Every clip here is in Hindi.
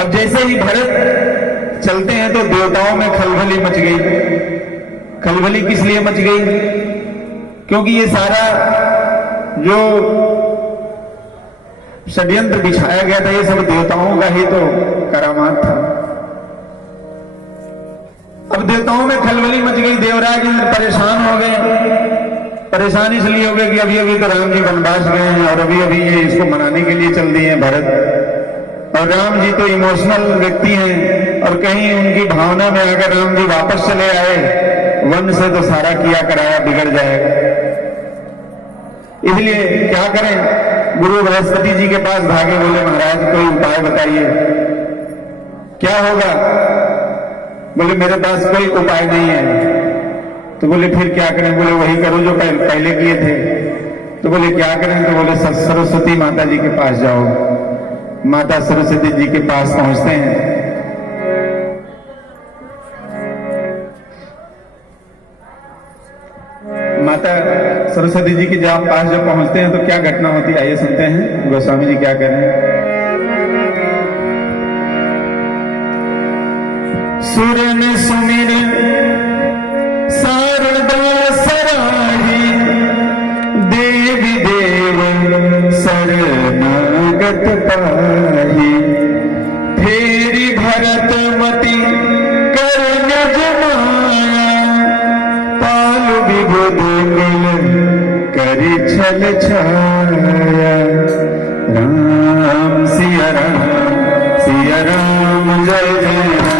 अब जैसे ही भरत चलते हैं तो देवताओं में खलबली मच गई। खलबली किस लिए मच गई? क्योंकि ये सारा जो षड्यंत्र बिछाया गया था ये सब देवताओं का ही तो करामात था। अब देवताओं में खलबली मच गई, देवराज इंद्र परेशान हो गए। परेशान इसलिए हो गए कि अभी अभी तो राम जी वनवास गए हैं और अभी अभी ये इसको मनाने के लिए चल दिए हैं भरत। और राम जी तो इमोशनल व्यक्ति हैं और कहीं उनकी भावना में अगर राम जी वापस चले आए वन से तो सारा किया कराया बिगड़ जाएगा। इसलिए क्या करें, गुरु बृहस्पति जी के पास भागे, बोले महाराज कोई उपाय बताइए, क्या होगा? बोले मेरे पास कोई उपाय नहीं है। तो बोले फिर क्या करें? बोले वही करो जो पहले किए थे। तो बोले क्या करें? तो बोले सरस्वती माता जी के पास जाओ। माता सरस्वती जी के पास पहुंचते हैं। माता सरस्वती जी के पास जब पहुंचते हैं तो क्या घटना होती है, आइए सुनते हैं गोस्वामी जी क्या कह रहे हैं। सूर्य ने सुमिर शारदा सराही, देवी देव शरणागत पाही, फेरी भरत मति कर निज माया, पालु विबुध मिल करि छल छाया, राम सिया राम जय जय राम।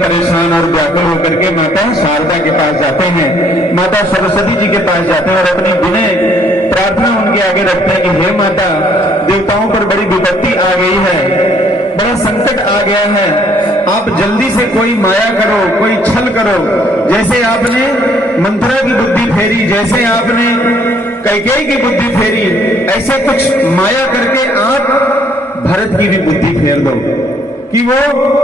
परेशान और व्याकुल होकर के माता शारदा के पास जाते हैं, माता सरस्वती जी के पास जाते हैं और अपनी विनय प्रार्थना उनके आगे रखते हैं कि हे माता, देवताओं पर बड़ी विपत्ति आ गई है, बड़ा संकट आ गया है, आप जल्दी से कोई माया करो, कोई छल करो। जैसे आपने मंथरा की बुद्धि फेरी, जैसे आपने कैकेयी की बुद्धि फेरी, ऐसे कुछ माया करके आप भरत की भी बुद्धि फेर दो कि वो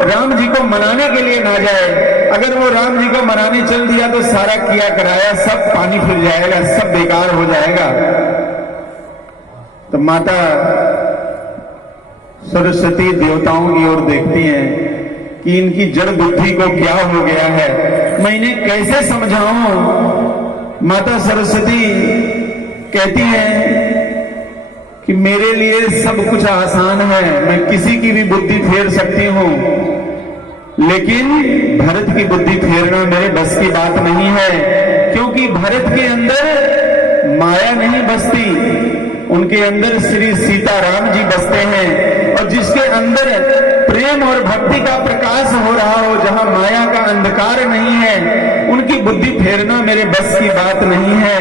राम जी को मनाने के लिए ना जाए। अगर वो राम जी को मनाने चल दिया तो सारा किया कराया सब पानी फिर जाएगा, सब बेकार हो जाएगा। तो माता सरस्वती देवताओं की ओर देखती हैं कि इनकी जड़ बुद्धि को क्या हो गया है, मैं इन्हें कैसे समझाऊं। माता सरस्वती कहती हैं कि मेरे लिए सब कुछ आसान है, मैं किसी की भी बुद्धि फेर सकती हूं, लेकिन भरत की बुद्धि फेरना मेरे बस की बात नहीं है, क्योंकि भरत के अंदर माया नहीं बसती, उनके अंदर श्री सीताराम जी बसते हैं। और जिसके अंदर प्रेम प्रेम और भक्ति का प्रकाश हो रहा हो, जहां माया का अंधकार नहीं है, उनकी बुद्धि फेरना मेरे बस की बात नहीं है।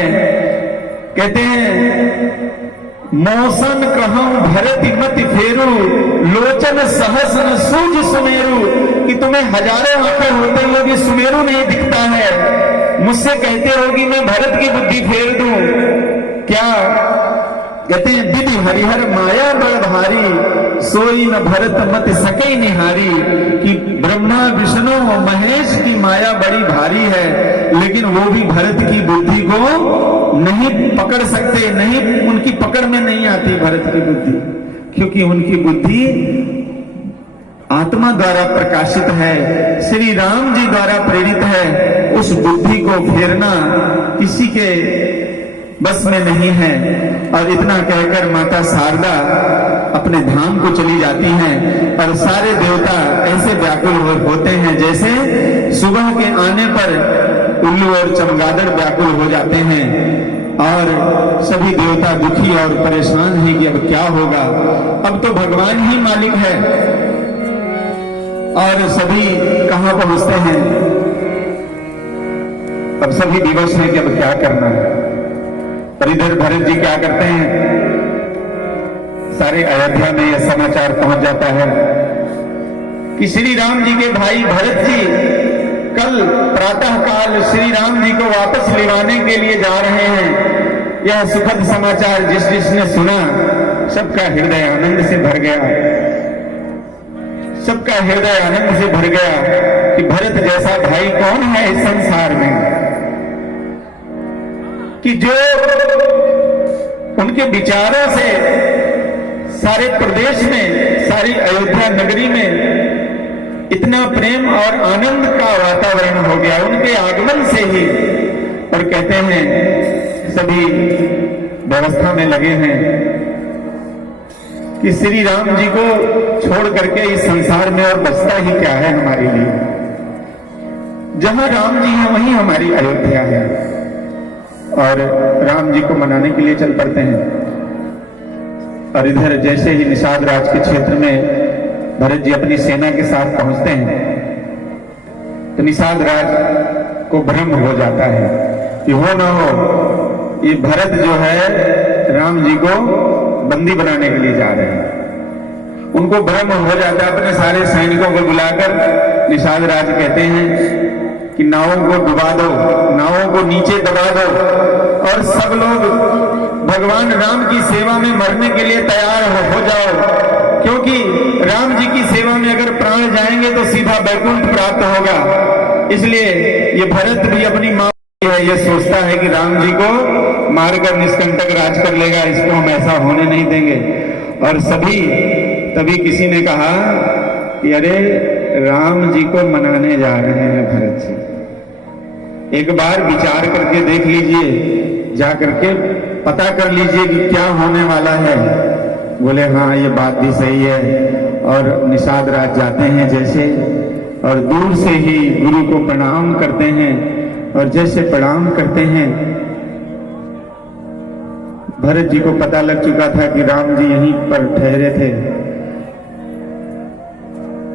कहते हैं मौसन कहूं भरत मत फेरू, लोचन सहस न सूझ सुमेरु, कि तुम्हें हजारों आंखें होते हुए भी सुमेरु नहीं दिखता है। मुझसे कहते हो कि मैं भरत की बुद्धि फेर दूं, क्या? कहते हैं विधि हरिहर माया बड़ भारी, सोई न भरत मत सके निहारी, कि ब्रह्मा विष्णु और महेश की माया बड़ी भारी है, लेकिन वो भी भरत की बुद्धि को नहीं पकड़ सकते, नहीं, उनकी पकड़ में नहीं आती भरत की बुद्धि, क्योंकि उनकी बुद्धि आत्मा द्वारा प्रकाशित है, श्री राम जी द्वारा प्रेरित है। उस बुद्धि को फेरना किसी के बस में नहीं है। और इतना कहकर माता शारदा अपने धाम को चली जाती हैं, और सारे देवता ऐसे व्याकुल होते हैं जैसे सुबह के आने पर उल्लू और चमगादड़ व्याकुल हो जाते हैं, और सभी देवता दुखी और परेशान हैं कि अब क्या होगा। अब तो भगवान ही मालिक है, और सभी कहां पहुंचते हैं? अब सभी विवश हैं कि अब क्या करना है। पर इधर भरत जी क्या करते हैं? सारे अयोध्या में यह समाचार पहुंच जाता है कि श्री राम जी के भाई भरत जी कल प्रातः काल श्री राम जी को वापस लिवाने के लिए जा रहे हैं। यह सुखद समाचार जिसने सुना, सबका हृदय आनंद से भर गया, सबका हृदय आनंद से भर गया कि भरत जैसा भाई कौन है इस संसार में, कि जो उनके विचारों से सारे प्रदेश में, सारी अयोध्या नगरी में इतना प्रेम और आनंद का वातावरण हो गया उनके आगमन से ही। और कहते हैं सभी व्यवस्था में लगे हैं कि श्री राम जी को छोड़ करके इस संसार में और बचता ही क्या है हमारे लिए। जहां राम जी हैं वहीं हमारी अयोध्या है। और राम जी को मनाने के लिए चल पड़ते हैं। और इधर जैसे ही निषाद राज के क्षेत्र में भरत जी अपनी सेना के साथ पहुंचते हैं, तो निषाद राज को भ्रम हो जाता है कि हो ना हो ये भरत जो है राम जी को बंदी बनाने के लिए जा रहे हैं। उनको भ्रम हो जाता है। अपने सारे सैनिकों को बुलाकर निषाद राज कहते हैं कि नावों को डुबा दो, नावों को नीचे दबा दो, और सब लोग भगवान राम की सेवा में मरने के लिए तैयार हो जाओ, क्योंकि राम जी की सेवा में अगर प्राण जाएंगे तो सीधा वैकुंठ प्राप्त होगा। इसलिए ये भरत भी अपनी मां है, ये सोचता है कि राम जी को मारकर निष्कंटक राज कर लेगा, इसको हम ऐसा होने नहीं देंगे। और तभी किसी ने कहा कि अरे राम जी को मनाने जा रहे हैं भरत जी, एक बार विचार करके देख लीजिए, जा करके पता कर लीजिए कि क्या होने वाला है। बोले हाँ ये बात भी सही है। और निषाद राज जाते हैं जैसे, और दूर से ही गुरु को प्रणाम करते हैं, और जैसे प्रणाम करते हैं, भरत जी को पता लग चुका था कि राम जी यहीं पर ठहरे थे।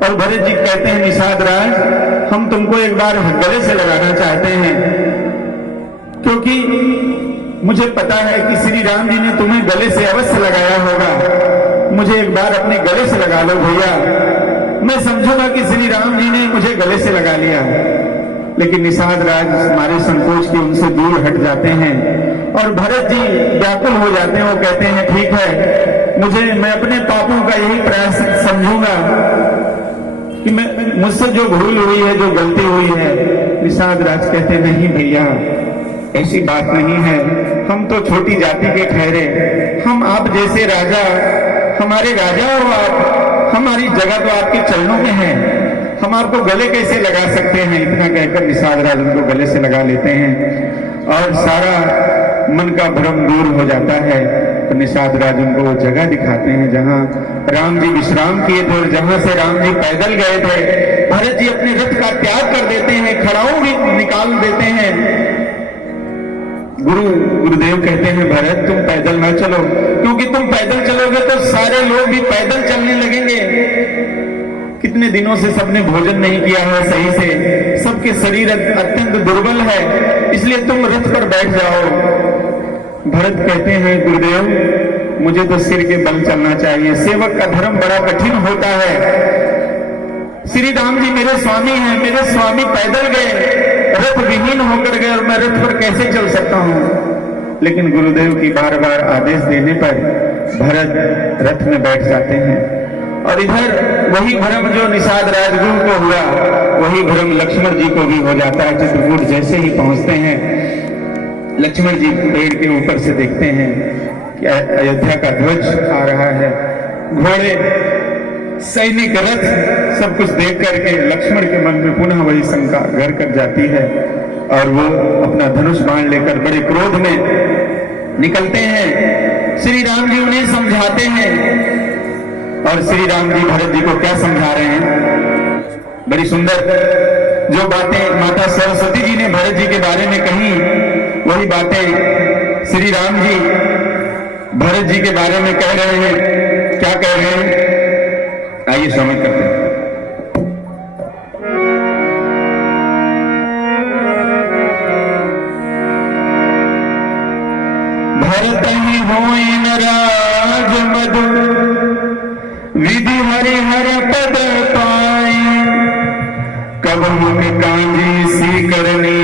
और भरत जी कहते हैं निषाद राज हम तुमको एक बार गले से लगाना चाहते हैं, क्योंकि मुझे पता है कि श्री राम जी ने तुम्हें गले से अवश्य लगाया होगा। मुझे एक बार अपने गले से लगा लो भैया, मैं समझूंगा कि श्री राम जी ने मुझे गले से लगा लिया। लेकिन निषाद राज हमारे संकोच के उनसे दूर हट जाते हैं, और भरत जी व्याकुल हो जाते हैं। वो कहते हैं ठीक है, मैं अपने पापों का यही प्रयास समझूंगा कि मुझसे जो भूल हुई है, जो गलती हुई है। निषाद राज कहते नहीं भैया ऐसी बात नहीं है, हम तो छोटी जाति के ठहरे, हम आप जैसे राजा, हमारे राजा हो आप, हमारी जगह तो आपके चरणों में है, हम आपको गले कैसे लगा सकते हैं। इतना कहकर निषाद राज उनको गले से लगा लेते हैं, और सारा मन का भ्रम दूर हो जाता है। तो निषाद राज उनको वो जगह दिखाते हैं जहां राम जी विश्राम किए थे, और जहां से राम जी पैदल गए थे। भरत जी अपने रथ का त्याग कर देते हैं, खड़ाऊ भी निकाल देते हैं। गुरुदेव कहते हैं भरत तुम पैदल ना चलो, क्योंकि तुम पैदल चलोगे तो सारे लोग भी पैदल चलने लगेंगे, कि कितने दिनों से सबने भोजन नहीं किया है सही से, सबके शरीर अत्यंत दुर्बल है, इसलिए तुम रथ पर बैठ जाओ। भरत कहते हैं गुरुदेव मुझे तो सिर के बल चलना चाहिए, सेवक का धर्म बड़ा कठिन होता है। श्री राम जी मेरे स्वामी हैं, मेरे स्वामी पैदल गए, रथ विहीन होकर गए और मैं रथ पर कैसे चल सकता हूं। लेकिन गुरुदेव की बार बार आदेश देने पर भरत रथ में बैठ जाते हैं। और इधर वही भ्रम जो निषाद राजगुरु को हुआ, वही भ्रम लक्ष्मण जी को भी हो जाता है। चित्रकूट जैसे ही पहुंचते हैं, लक्ष्मण जी पेड़ के ऊपर से देखते हैं कि अयोध्या का ध्वज आ रहा है, घोड़े, सैनिक, रथ, सब कुछ देख करके लक्ष्मण के मन में पुनः वही शंका घर कर जाती है और वो अपना धनुष बाण लेकर बड़े क्रोध में निकलते हैं। श्री राम जी उन्हें समझाते हैं और श्री राम जी भरत जी को क्या समझा रहे हैं, बड़ी सुंदर जो बातें माता सरस्वती जी ने भरत जी के बारे में कही, वही बातें श्री राम जी भरत जी के बारे में कह रहे हैं। क्या कह रहे हैं, आइए शामिल करते हैं। भरत ही होई न राज मधु, विधि हरि हर पद पाई, कब मुख कांजी सी करनी,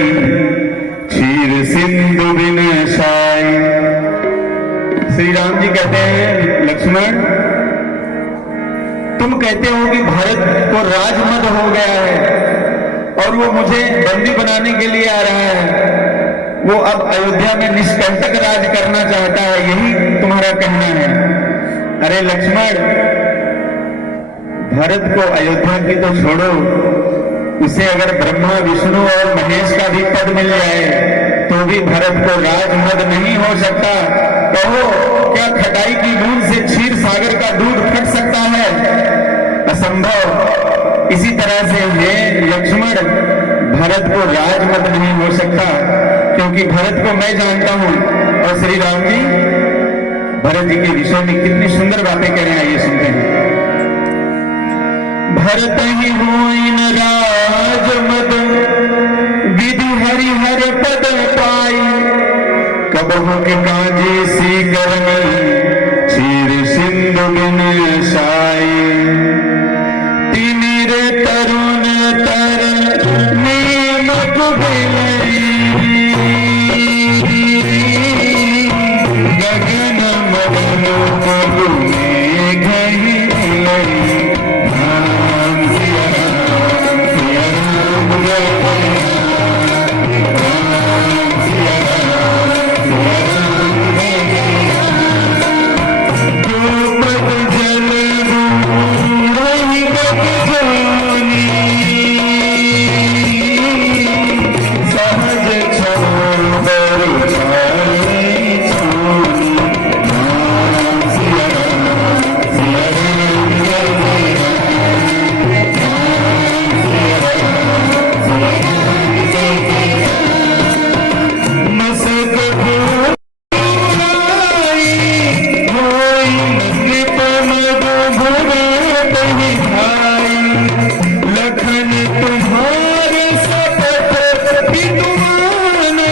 क्षीर सिंधु बिन साई। श्री राम जी कहते हैं लक्ष्मण तुम कहते हो कि भरत को राजमद हो गया है और वो मुझे बंदी बनाने के लिए आ रहा है, वो अब अयोध्या में निष्कंटक राज करना चाहता है, यही तुम्हारा कहना है। अरे लक्ष्मण, भरत को अयोध्या की तो छोड़ो, उसे अगर ब्रह्मा विष्णु और महेश का भी पद मिल जाए तो भी भरत को राजमद नहीं हो सकता। कहो क्या खटाई की बूंद से क्षीर सागर का दूध फट सकता है? असंभव। इसी तरह से हे लक्ष्मण, भरत को राजमद नहीं हो सकता, क्योंकि भरत को मैं जानता हूं। और श्री राम जी भरत जी के विषय में कितनी सुंदर बातें कह रहे हैं, आइए सुनते हैं। भरत ही होई न राजमद, विधि हरि हर पद पाई, कबहु के कांजी सी करनी, क्षीर सिंधु बिन साई। तिमिर तरुण तर नीमक बिलई, गगन मदन मधु मेघ ही लई। राम सिया राम सिया राम जय राम सिया राम सिया राम जय। गोपद जल रही गगनी, सहज क्षण बरु छाए छानी। राम सिया राम सिया राम जय जय राम सिया राम सिया राम जय जय राम। मसक भूलाई होई कृप मधु भरत ही भाई, लखन तुम्हारे सपथ विद्वाना,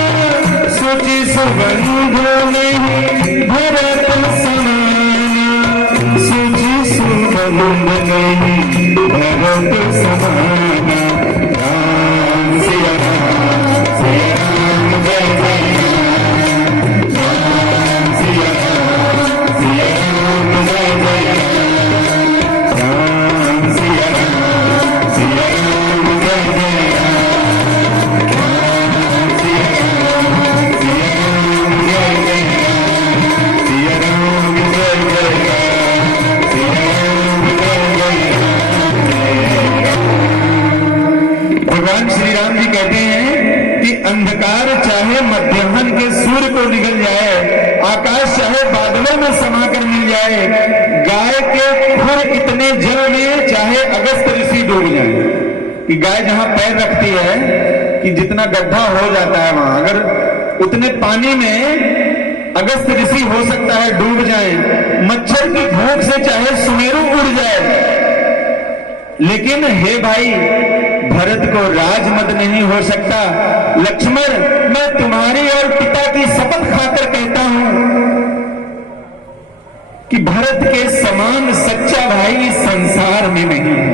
सुचि सुबंध नहीं भरत समाना, सुचि सुबंध नहीं भरत समाना। राम सिया राम जय जय राम, राम सिया राम जय जय राम, राम सिया राम जय जय राम, राम सिया राम जय जय राम, सिया राम जय जय राम, सिया राम जय जय राम। भगवान श्री राम जी कहते हैं कि अंधकार चाहे मध्याह्न के सूर्य को निकल जाए, आकाश चाहे बादलों में समाकर मिल जाए, गाय के खुर इतने जल में चाहे अगस्त ऋषि डूब जाए, कि गाय जहां पैर रखती है कि जितना गड्ढा हो जाता है वहां, अगर उतने पानी में अगस्त ऋषि हो सकता है डूब जाए, मच्छर की भूख से चाहे सुमेरु उड़ जाए, लेकिन हे भाई, भरत को राजमद नहीं हो सकता। लक्ष्मण, मैं तुम्हारी और पिता की शपथ खाकर कहता हूं कि भरत के समान सच्चा भाई इस संसार में नहीं है।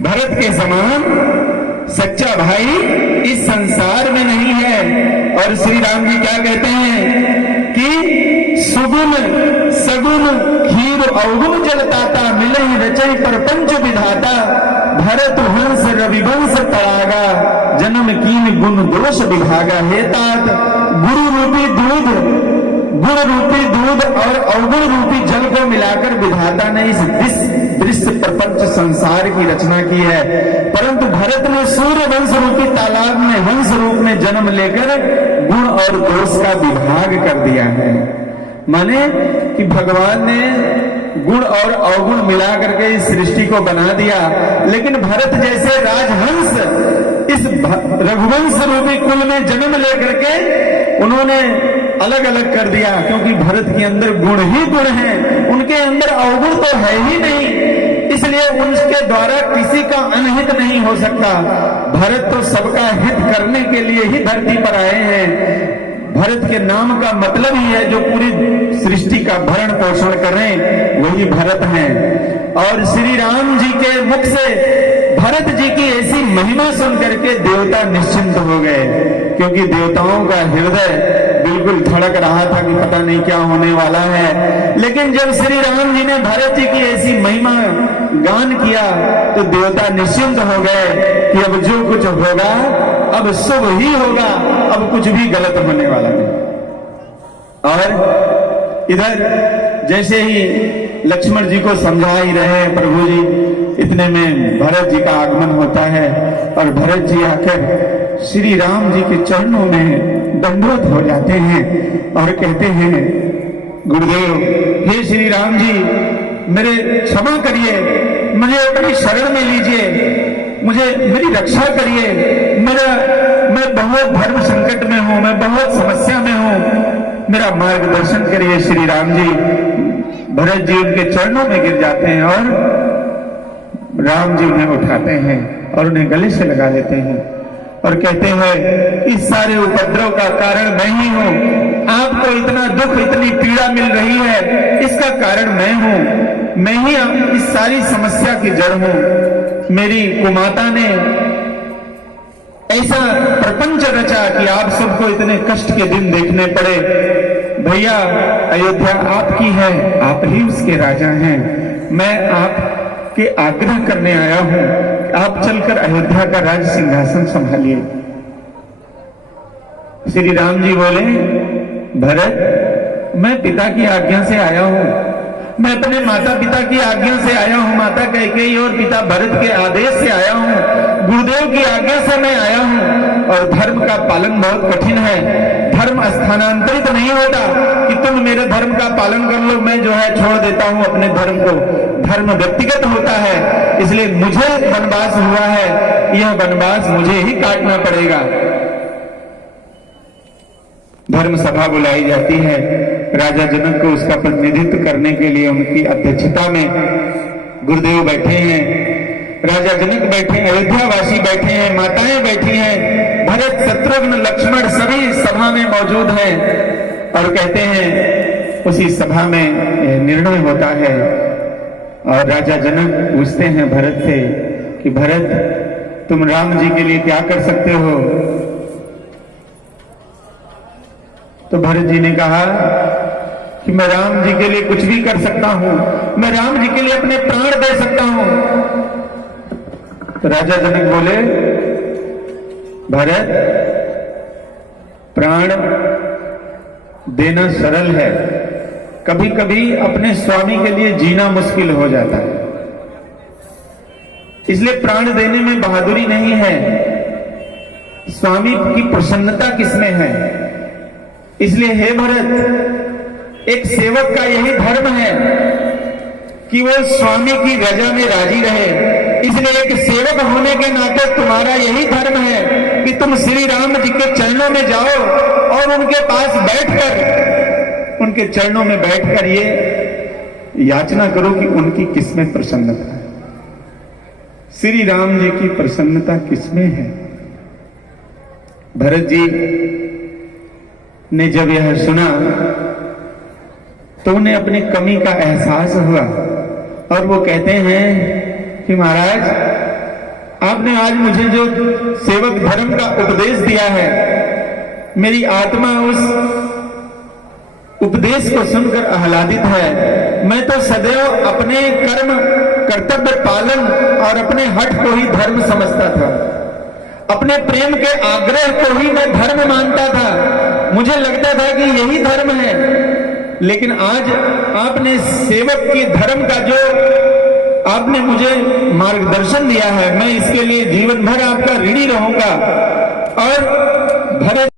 भरत के समान सच्चा भाई इस संसार में नहीं है। और श्री राम जी क्या कहते हैं कि सुगुन सगुन खीर अवगुण जलताता, मिले रचय परपंच विधाता, भरत हंस रविवंश परागा, जन्म कीन गुण दोष विभागा। हे तात, गुरु रूपी दूध, गुण रूपी दूध और अवगुण रूपी जल को मिलाकर विधाता ने इस दृश्य प्रपंच संसार की रचना की है। परंतु भरत ने सूर्य वंश रूपी तालाब में हंस रूप में जन्म लेकर गुण और दोष का विभाग कर दिया है। माने कि भगवान ने गुण और अवगुण मिला करके इस सृष्टि को बना दिया, लेकिन भरत जैसे राजहंस इस रघुवंश रूपी कुल में जन्म लेकर के उन्होंने अलग अलग कर दिया, क्योंकि भरत के अंदर गुण ही गुण हैं, उनके अंदर अवगुण तो है ही नहीं, इसलिए उनके द्वारा किसी का अनहित नहीं हो सकता। भरत तो सबका हित करने के लिए ही धरती पर आए हैं। भरत के नाम का मतलब ही है जो पूरी सृष्टि का भरण पोषण करें, वही भरत हैं। और श्री राम जी के मुख से भरत जी की ऐसी महिमा सुन करके देवता निश्चिंत हो गए, क्योंकि देवताओं का हृदय बिल्कुल धड़क रहा था कि पता नहीं क्या होने वाला है। लेकिन जब श्री राम जी ने भरत जी की ऐसी महिमा गान किया तो देवता निश्चिंत हो गए कि अब जो कुछ होगा अब शुभ ही होगा, अब कुछ भी गलत होने वाला नहीं। और इधर जैसे ही लक्ष्मण जी को समझा ही रहे प्रभु जी, इतने में भरत जी का आगमन होता है और भरत जी आकर श्री राम जी के चरणों में दंडवत हो जाते हैं और कहते हैं, गुरुदेव, हे श्री राम जी, मेरे क्षमा करिए, मुझे अपनी शरण में लीजिए, मुझे मेरी रक्षा करिए, मैं बहुत धर्म संकट में हूं, मैं बहुत समस्या में हूं, मेरा मार्गदर्शन करिए श्री राम जी। भरत जी उनके चरणों में गिर जाते हैं और राम जी उन्हें उठाते हैं और उन्हें गले से लगा लेते हैं और कहते हैं, इस सारे उपद्रव का कारण मैं ही हूं, आपको इतना दुख इतनी पीड़ा मिल रही है, इसका कारण मैं हूं, मैं ही इस सारी समस्या की जड़ हूं। मेरी कुमाता ने ऐसा प्रपंच रचा कि आप सबको इतने कष्ट के दिन देखने पड़े। भैया, अयोध्या आपकी है, आप ही उसके राजा हैं, मैं आपके आग्रह करने आया हूं, आप चलकर अयोध्या का राज सिंहासन संभालिए। श्री राम जी बोले, भरत, मैं पिता की आज्ञा से आया हूं, मैं अपने माता पिता की आज्ञा से आया हूं, माता कैकेयी और पिता भरत के आदेश से आया हूं, गुरुदेव की आज्ञा से मैं आया हूं। और धर्म का पालन बहुत कठिन है, धर्म स्थानांतरित नहीं होता कि तुम मेरे धर्म का पालन कर लो, मैं जो है छोड़ देता हूं अपने धर्म को। धर्म व्यक्तिगत होता है, इसलिए मुझे वनवास हुआ है, यह वनवास मुझे ही काटना पड़ेगा। धर्म सभा बुलाई जाती है, राजा जनक को उसका प्रतिनिधित्व करने के लिए उनकी अध्यक्षता में गुरुदेव बैठे हैं, राजा जनक बैठे हैं, अयोध्यावासी बैठे हैं, माताएं बैठी हैं, भरत शत्रुघ्न लक्ष्मण सभी सभा में मौजूद हैं और कहते हैं, उसी सभा में निर्णय होता है। और राजा जनक पूछते हैं भरत से कि भरत, तुम राम जी के लिए क्या कर सकते हो? तो भरत जी ने कहा कि मैं राम जी के लिए कुछ भी कर सकता हूं, मैं राम जी के लिए अपने प्राण दे सकता हूं। तो राजा जनक बोले, भरत, प्राण देना सरल है, कभी कभी अपने स्वामी के लिए जीना मुश्किल हो जाता है, इसलिए प्राण देने में बहादुरी नहीं है, स्वामी की प्रसन्नता किसमें है। इसलिए हे भरत, एक सेवक का यही धर्म है कि वो स्वामी की रजा में राजी रहे। इसलिए एक सेवक होने के नाते तुम्हारा यही धर्म है कि तुम श्री राम जी के चरणों में जाओ और उनके पास बैठकर, उनके चरणों में बैठकर ये याचना करो कि उनकी किसमें प्रसन्नता है। श्री राम जी की प्रसन्नता किसमें है? भरत जी ने जब यह सुना तो उन्हें अपनी कमी का एहसास हुआ और वो कहते हैं कि महाराज, आपने आज मुझे जो सेवक धर्म का उपदेश दिया है, मेरी आत्मा उस उपदेश को सुनकर आह्लादित है। मैं तो सदैव अपने कर्म, कर्तव्य पालन और अपने हठ को ही धर्म समझता था। अपने प्रेम के आग्रह को ही मैं धर्म मानता था। मुझे लगता था कि यही धर्म है। लेकिन आज आपने सेवक की धर्म का जो आपने मुझे मार्गदर्शन दिया है, मैं इसके लिए जीवन भर आपका ऋणी रहूंगा। और भरत,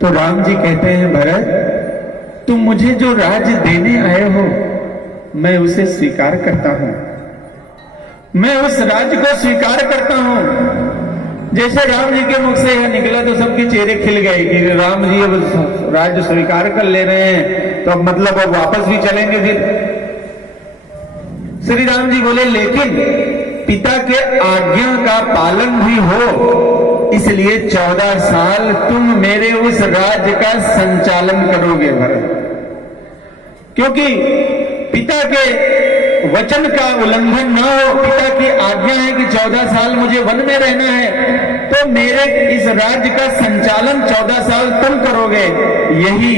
तो राम जी कहते हैं, भरत तुम मुझे जो राज्य देने आए हो, मैं उसे स्वीकार करता हूं। मैं उस राज्य को स्वीकार करता हूं। जैसे राम जी के मुख से यह निकला तो सबके चेहरे खिल गए कि राम जी अब राज्य स्वीकार कर ले रहे हैं, तो अब मतलब अब वापस भी चलेंगे फिर। श्री राम जी बोले, लेकिन पिता के आज्ञा का पालन भी हो, इसलिए 14 साल तुम मेरे उस राज्य का संचालन करोगे भरत। क्योंकि पिता के वचन का उल्लंघन न हो, पिता की आज्ञा है कि 14 साल मुझे वन में रहना है, तो मेरे इस राज्य का संचालन 14 साल तुम करोगे। यही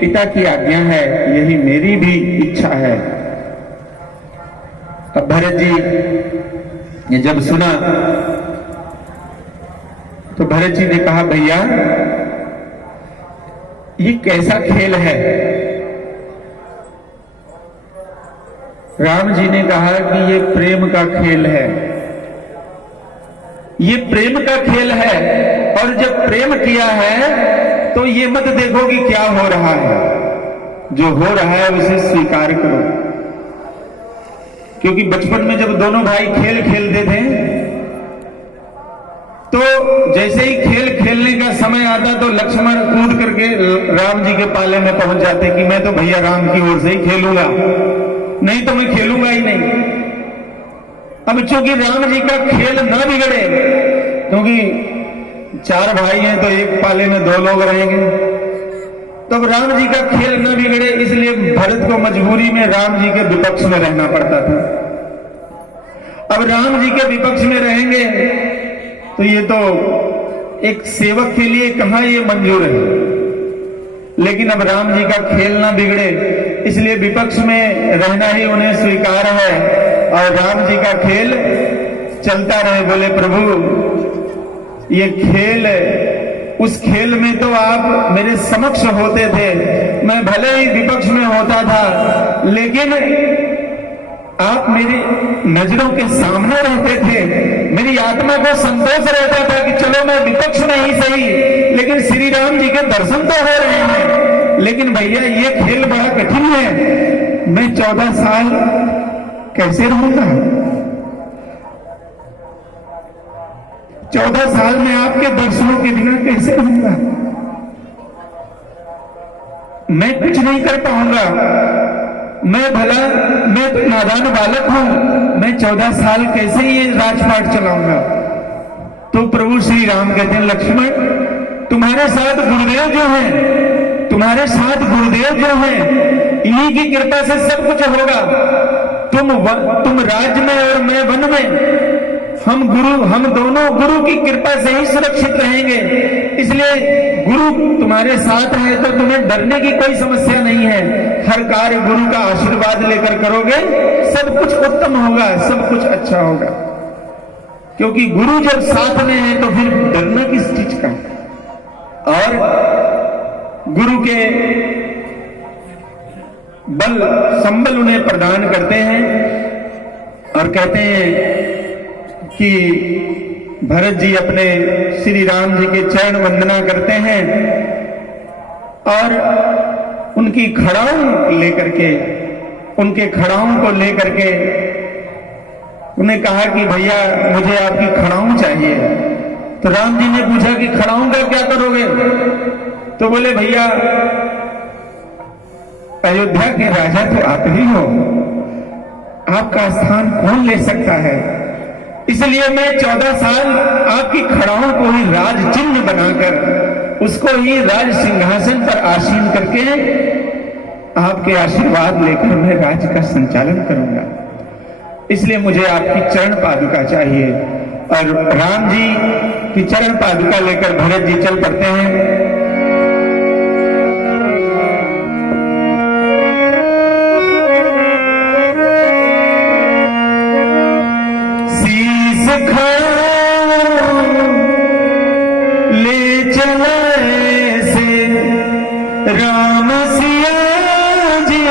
पिता की आज्ञा है, यही मेरी भी इच्छा है। अब भरत जी ने जब सुना तो भरत जी ने कहा, भैया ये कैसा खेल है? राम जी ने कहा कि ये प्रेम का खेल है, ये प्रेम का खेल है। और जब प्रेम किया है तो ये मत देखो कि क्या हो रहा है, जो हो रहा है उसे स्वीकार करो। क्योंकि बचपन में जब दोनों भाई खेल खेलते थे तो जैसे ही खेल खेलने का समय आता तो लक्ष्मण कूद करके राम जी के पाले में पहुंच जाते कि मैं तो भैया राम की ओर से ही खेलूंगा, नहीं तो मैं खेलूंगा ही नहीं। अब चूंकि राम जी का खेल न बिगड़े, क्योंकि 4 भाई हैं तो एक पाले में 2 लोग रहेंगे, तो अब राम जी का खेल न बिगड़े, इसलिए भरत को मजबूरी में राम जी के विपक्ष में रहना पड़ता था। अब राम जी के विपक्ष में रहेंगे तो ये तो एक सेवक के लिए कहां ये मंजूर है। लेकिन अब राम जी का खेल ना बिगड़े, इसलिए विपक्ष में रहना ही उन्हें स्वीकार है और राम जी का खेल चलता रहे। बोले, प्रभु ये खेल, उस खेल में तो आप मेरे समक्ष होते थे, मैं भले ही विपक्ष में होता था, लेकिन आप मेरी नजरों के सामने रहते थे। मेरी आत्मा को संतोष रहता था कि चलो मैं विपक्ष में ही सही, लेकिन श्री राम जी के दर्शन तो हो रहे हैं। लेकिन भैया ये खेल बड़ा कठिन है, मैं 14 साल कैसे रहूंगा? 14 साल में आपके दर्शनों के बिना कैसे रहूंगा? मैं कुछ नहीं कर पाऊंगा। मैं तो नादान बालक हूं, मैं 14 साल कैसे ये राजपाट चलाऊंगा? तो प्रभु श्री राम कहते हैं, लक्ष्मण तुम्हारे साथ गुरुदेव जो हैं, तुम्हारे साथ गुरुदेव जो हैं, इन्हीं की कृपा से सब कुछ होगा। तुम राज्य में और मैं वन में, हम दोनों गुरु की कृपा से ही सुरक्षित रहेंगे। इसलिए गुरु तुम्हारे साथ है तो तुम्हें डरने की कोई समस्या नहीं है। हर कार्य गुरु का आशीर्वाद लेकर करोगे, सब कुछ उत्तम होगा, सब कुछ अच्छा होगा। क्योंकि गुरु जब साथ में है तो फिर डरना किस चीज का? और गुरु के बल संबल उन्हें प्रदान करते हैं और कहते हैं कि भरत जी अपने श्री राम जी के चरण वंदना करते हैं और उनकी खड़ाऊ लेकर के, उनके खड़ाऊ को लेकर के उन्हें कहा कि भैया मुझे आपकी खड़ाऊ चाहिए। तो राम जी ने पूछा कि खड़ाऊ का क्या करोगे? तो बोले, भैया अयोध्या के राजा तो आप ही हो, आपका स्थान कौन ले सकता है। इसलिए मैं 14 साल आपकी खड़ाओं को ही राज चिन्ह बनाकर उसको ही राज सिंहासन पर आसीन करके आपके आशीर्वाद लेकर मैं राज्य का संचालन करूंगा। इसलिए मुझे आपकी चरण पादुका चाहिए। और राम जी की चरण पादुका लेकर भरत जी चल पड़ते हैं। शीश ले चला ऐसे राम सिया जी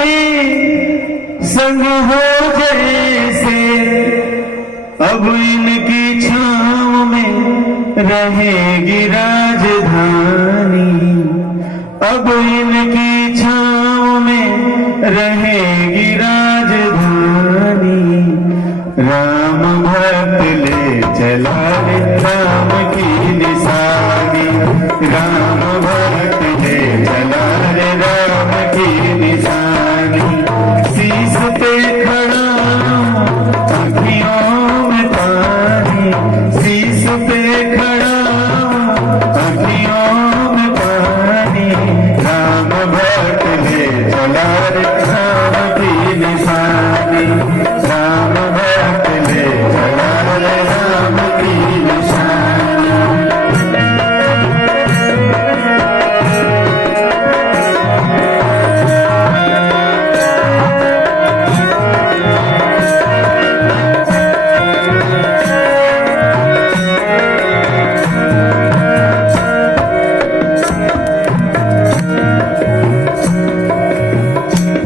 संग हो जैसे, अब इनकी छांव में रहेगी राजधानी, अब इनकी छांव में रहेगी राजधानी। राम भक्त ले चला रे राम की निशानी, राम भक्त ले चला रे राम की निशानी। शीश पे खड़ा अखियों में पानी, शीश पे खड़ा अखियों में पानी। राम भक्त ले चला रे राम की निशानी, राम भक्त ले चला रे राम की निशानी।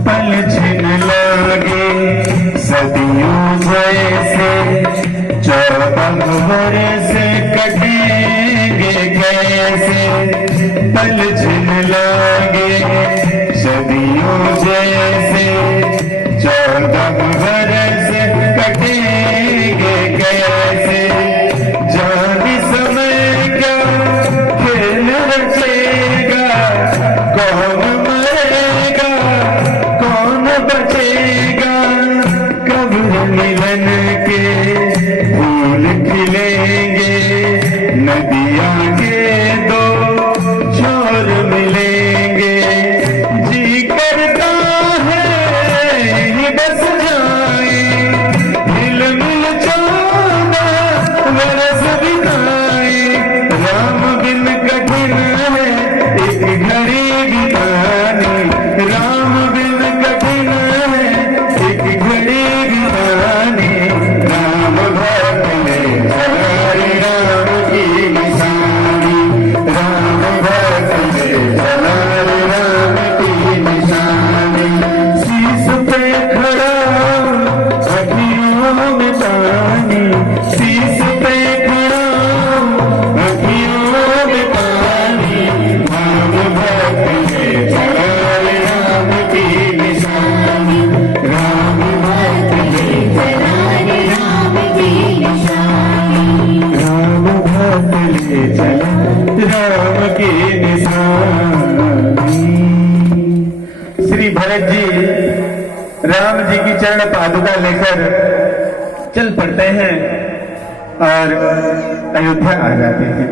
पल छिन लागे सदियों जैसे, 14 बरस कटेंगे कैसे। पल छिन लागे सदियों जैसे, 14 बरस कटेंगे कैसे। जाने समय क्या खेल रचेगा, कौन मरेगा कौन बचेगा। कब मिलन के फूल खिलेंगे, नदियां के दो छोर मिलेंगे। जी करता है ही बस जाए, हिल मिल 14 बरस बिताए। राम बिन कठिन है एक घड़ी बितानी, राम बिन कठिन है एक घड़ी बितानी। राम भक्त ले चला रे राम की निशानी, राम भक्त ले चला रे राम की निशानी। शीश पे खड़ा अखियों में पानी, शीश पे खड़ा अखियों में पानी। राम भक्त ले चला रे राम की निशानी, राम भक्त ले चला रे राम की निशानी, राम भक्त ले चला राम की निशानी। श्री भरत जी राम जी की चरण पादुका लेकर चल पड़ते हैं और अयोध्या आ जाते हैं।